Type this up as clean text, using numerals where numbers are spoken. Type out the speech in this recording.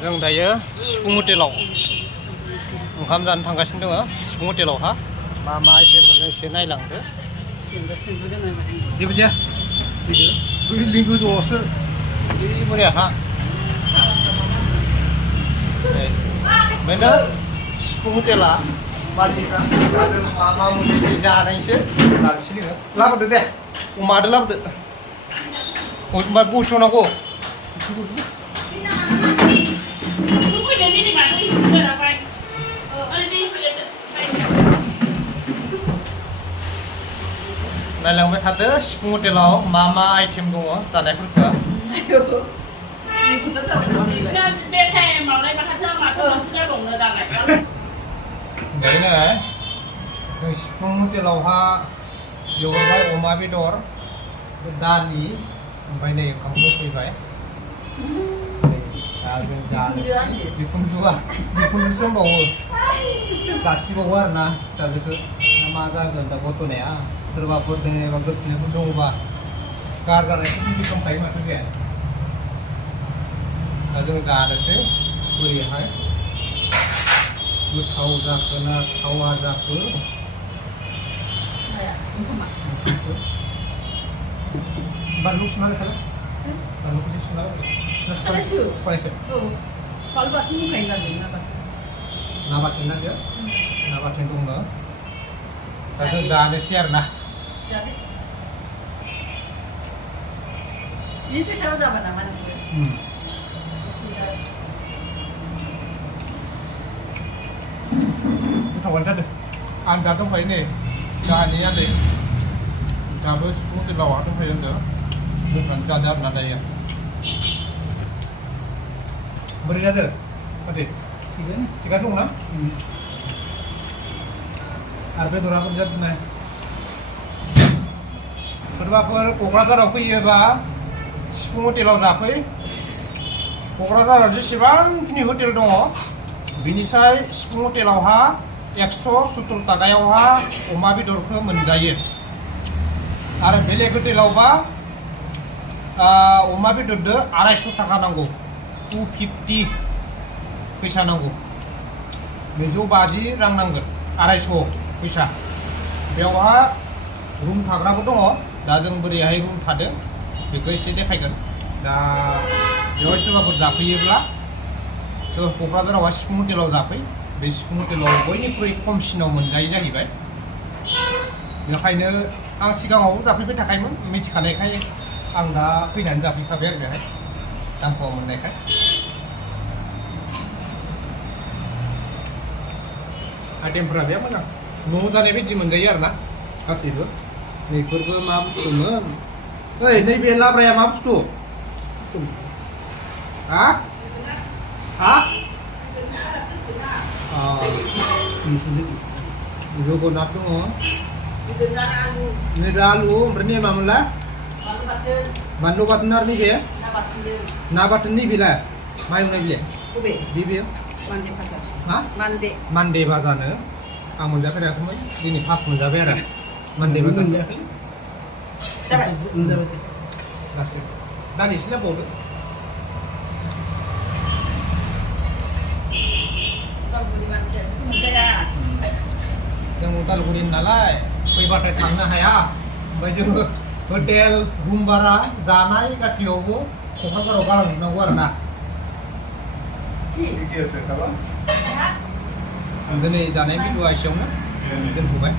जों दायो सिफुं हटेलाव ओंखाम जानो थांगासिनो दङ सिफुं हटेलावहा मा मा आइटेम मोनो एसे नायलांदो जेबो जाया बिल्डिं गोजौआवसो जि बरियाखा बेनो सिफुं हटेला मालिका मा मा मोनो एसे जानायसो लांसै नोङो लाबोदो दे अमादो लाबोदो होमबा बस'नांगौ नायलांबाय थादो सिफुं हटेलाव मा मा आइटेम दङ जानायफोरखौ ओरैनो जों सिफुं हटेलावहा एवबाय अमा बेदर दालि ओमफ्राय नै ओंखामखौ फैबाय दा जों जानोसै बिखुनजोआ बिखुनजोसो होनबावो जासिबावो आरोना फिसाजोखौ मा जागोन दा घटनाया सोरबाफोर दोङोबा गोसोनायफोर दङबा गारजानायखौ बिदि दंखायो माथो बे दा जों जानोसै बोरैहाय गोथाव जाखो ना थावा जाखो बानलु सुना होखाला बानलुखौ सुना फरायसो बानलु बाथोन होखायो नालाय ना बाथोन नांगौ ना बाथोन दङ दा जों जानोसै आरोना ini saya udah mana-mana गोथावानो जादों आं दा दंखायो नै जानाया नै दाबो सिफुं हटेलाव दंखायो होनदों दोननानै जादों आरोना दायो बोरै जादों मादि थिगानो दंना आरो बेदरा बोरै जादों नाय सोरबाफोर क'क्राझाराव फैयोबा सिफुं हटेलाव जाफै क'क्राझाराव जेसेबांखिनि हटेल दङ बिनिसाय सिफुं हटेलावहा 170 टाकायावहा अमा बेदरखौ मोनजायो आरो बेलेग हटेलावबा अमा बेदरदो 250 टाका नांगौ 250 फैसा नांगौ 250 रां नांगोन 250 फैसा बेवहा रुम थाग्राबो दङ दा जों बोरैहाय रुम थादों बेखौ एसे देखायगोन दा बेवहाय सोरबाफोर जाफैयोब्ला सोर क'क्राझारावहाय सिफुं हटेलाव जाफै बे सिफुं हटेलाव बयनिख्रुइ खमसिनाव मोनजायो जाहैबाय बेखायनो आं सिगाङावबो जाफैबाय थाखायोमोन मिथिखानायखाय आं दा फैनानै जाफैखाबाय आरो बेहाय दाम खमाव मोननायखाय आइटेमफोरा बिराद मोजां न'आव जानाय बायदि मोनजायो आरो ना गासैबो नैफोरबो मा बुस्थुमोन ओइ नैबे लाब्राया मा बुस्थु हा हा जोगोनार दङ नै आलु ओमफ्राय नै मामोनलाय बानलु बाथोन आरो नैबे ना बाथोन नैबेलाय मा एवनाय बिलाय बे हा मानदे भाजानो आं मोनजाफेराखैमोन दिनै फार्स्ट मोनजाबाय आरो मानदे भाजा दानिसो लाबावदो जों उदालगुरि नालाय फैबाथाय थांनो हाया ओमफ्राय जोङो हटेल रुम भारा जानाय गासैयावबो क'क्राझाराव गालांजोबनांगौ आरो ना दिनै जानाय भिडिअ एसेयावनो दोनथ'बाय